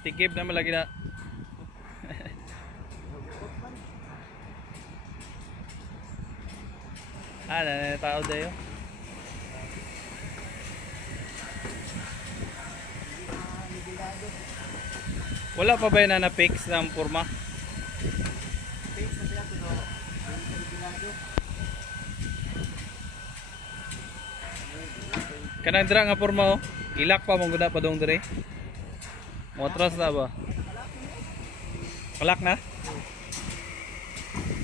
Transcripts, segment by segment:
Tikip naman lagi na. Na tao dayo. Wala pa ba yun na fix ng forma? Fix na siya pero Kanang dira nga forma oh. Ilak pa mong guna pa dong dire. Motras na ba? Palak na?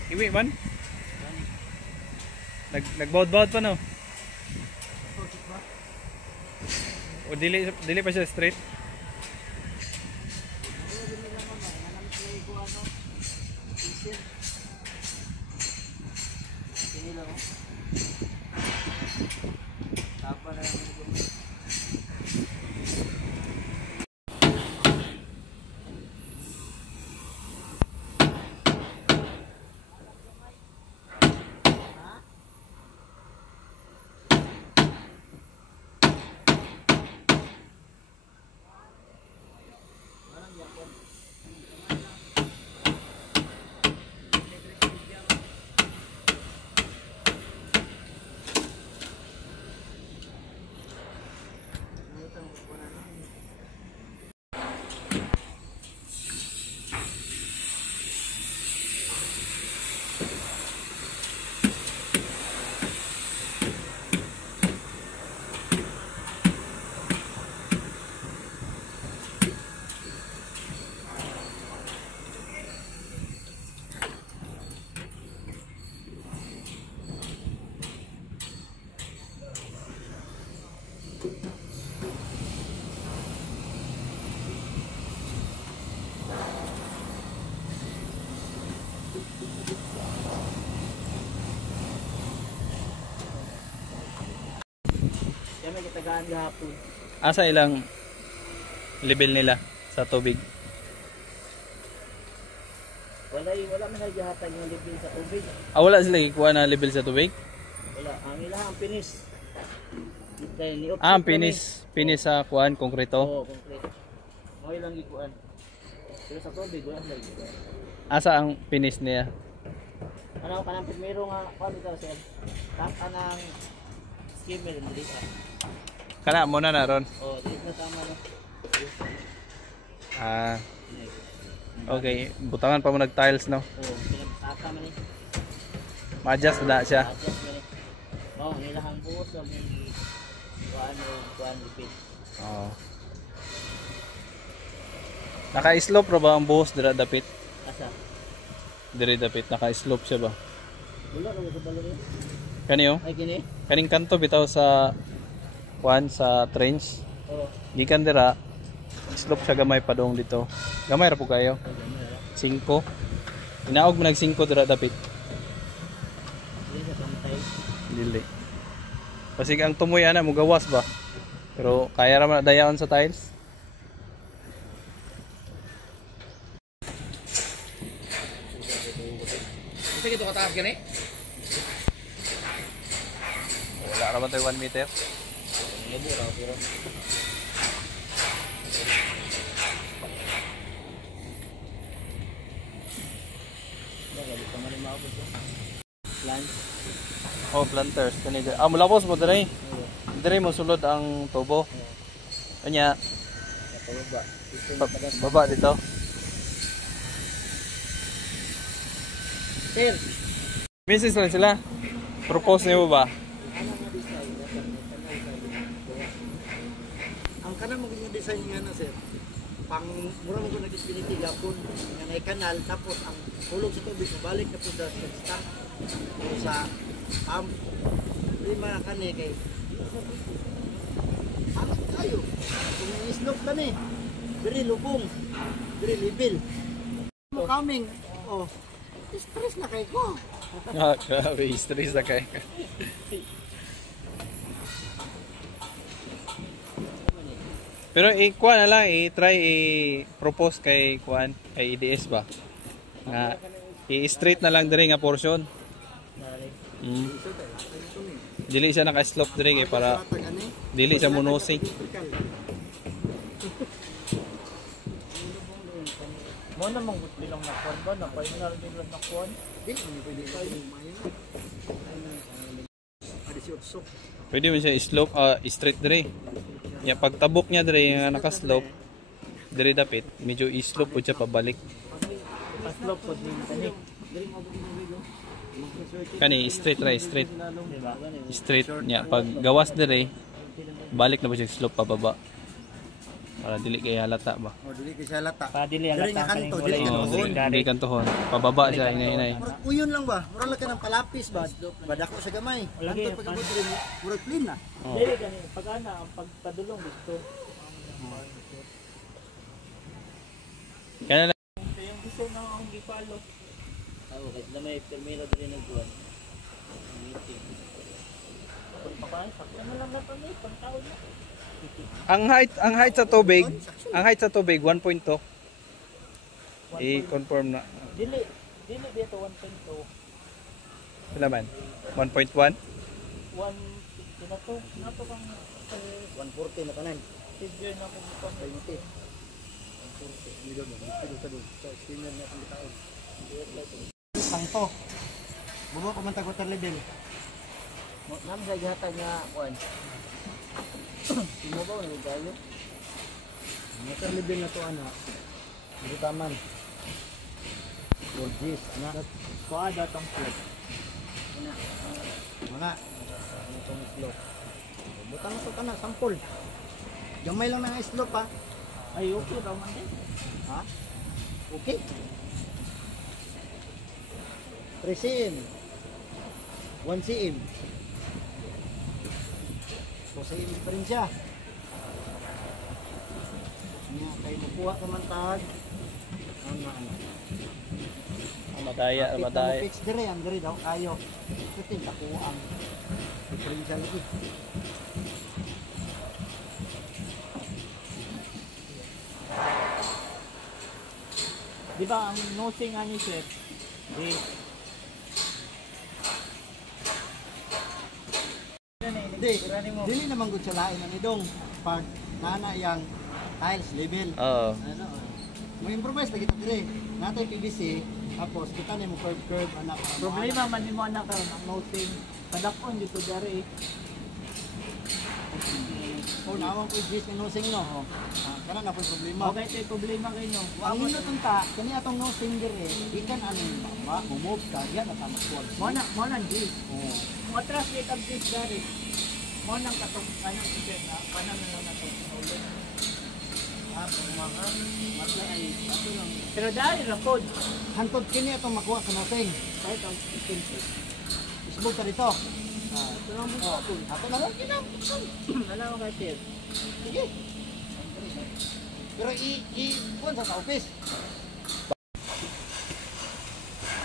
Iwi man? Nagbaud-baud pa no? O dili pa siya straight? may katagaan gahapon. Asa ilang level nila sa tubig? Wala man naghahatag ng level sa tubig. Wala sila ikuha na level sa tubig? Wala, ang ilang pinis. Ang pinis sa kuan konkreto. Oo, konkreto. Mo ilang ikuan. Pero sa tubig wala sila ikuan. Asa ang pinis niya? Ano kanang primero nga kuan ito sir. Kanang skimmer dili ka. Kana mo na naron. Oh, dili na tama na. Okay, butangan pa mo nag-tiles no. Oo, pinagtaka man ni. Ma-adjust na siya. Adjust man ni. Oh, nilahang buhos og kuan repeat. Oo. Naka-slope ra ba ang buhos dira dapit? Asa? Diri dapit naka-slope siya ba? Wala ra sa balon. Kaniyo? Ay kini. Kaning kanto bitaw sa kuan sa trench. Oo. Gikan dira slope siya gamay pa dong dito. Gamay ra po kayo. 5. Inaog mo nag 5 dira dapit. Dili sa pantay. Dili. Pasig ang tumoy ana mo gawas ba? Pero kaya ra man dayaon sa tiles. Sige to kataas gani. Wala naman tayo 1 meter. Labo ra pero. Plants. Oh, planters kani. Mulapos mo diri. Diri mo sulod ang tubo. Kanya baba dito. Sir, Mrs. lang sila. Propose niyo ba? ang kanang maging design nga na sir. Pang mura mo ko nag-spinity gapon nga nay kanal tapos ang hulog sa tubig balik na po sa stock o sa pump. Lima kani kay anak kayo. Kung i-slope ka ni, very lubong, very level. Mo coming, oh, stress na kay ko. Grabe, stress na kayo. Pero i-kuha na lang, i-try i-propose kay kuan kay EDS ba? Nga i-straight na lang diri nga portion. Dili siya naka-slope diri kay para dili siya monosi. Mo na mong bilang na kuan ba na final bilang na kuan. Di mo pwede kayo mayo. Ada si Otso. Pwede mo siya slope, straight dire. Ya pagtabok niya dire nga naka-slope, dire dapit, medyo i-slope po siya pabalik. Paslop po din kani. Kani straight ra, straight. Diba? Straight niya pag gawas dire, balik na po siya slope pababa. Para dili kay halata ba. O dili kay siya lata. Pa dili ang Dili nga kaning kanto, walay dili Oo, kanto. hindi kantohon. Pababa siya inay-inay. Murag uyon lang ba? Murag lang ka ng palapis ba? Badako sa gamay. Lagi, Kanto pagabot rin mo, murag clean na. Oo. Dili kani pag ana ang pagpadulong gusto. Kaya lang Yung gusto na ang gipalo. Oo, kahit na may permira din nagbuwan. Meeting. Pag papaay sakto na lang na kami pagtaon na. ang height sa tubig 1.2. I-confirm na. Dili dito 1.2. Sila man? 1.1? 1 nato kang 140 na kanan. figure na kung pa 20. 140. Milyon na. Kilo sa doon. Sa steamer niya ang taon. Tangto. Bubo ko man tag water level. Nam sa gihatag nga kuan. Timo ba ni kayo? Water level na to ana. Dito taman. Gorgeous ana. kuada tong plot. Mga ano tong slope. Butang na to kana sample. Gamay lang na slope ha. Ay okay raw man din. Ha? Okay. 3 cm. 1 cm. 2 cm pa rin siya. Nga, kayo nakuha ka man tag. Ano. Madaya, madaya. Fix dire, ang dire daw kayo. Kasi nakuha ang differential lagi. Di ba ang nosing ani sir? Hindi, dili naman gud sa lain ang idong pag nana yang tiles level. Oo. Ano? Mo improvise lagi ta dire. Natay PVC tapos kita ni mo curve anak. Problema man nimo anak karon ang nosing. Padakon dito dari. Oh, nawang ko gis ng nosing no. Kana na po problema. Okay tay problema kay no. Ang nino tunta, kani atong nosing dire, ikan ano ba, mumove ka, yan at tamas ko. Mo na di. Oh. Mo translate ang this dari. Mo nang katong kanang sir na kanan na lang nato ulit. Matla ay ato lang. Pero dahil ra pod Hantod kini atong makuha sa nosing. kahit ang expensive. Isbog ka dito. Ito lang mo Oh, ato na lang kinam. Alam mo kay sir. Sige. Pero kuan sa office.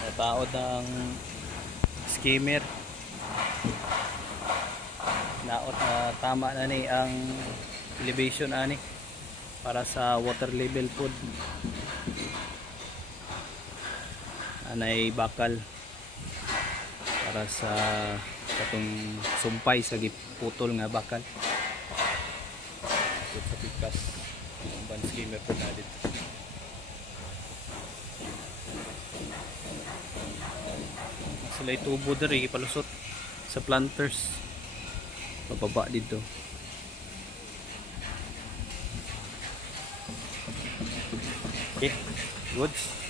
Nataod ng skimmer. Naot na tama na ni ang elevation ani para sa water level pod. Anay bakal para sa katong sumpay sa giputol nga bakal. Ito sa pikas ang ban skimmer pod na dito. Sila tubo diri ipalusot sa planters pababa dito. Okay, goods.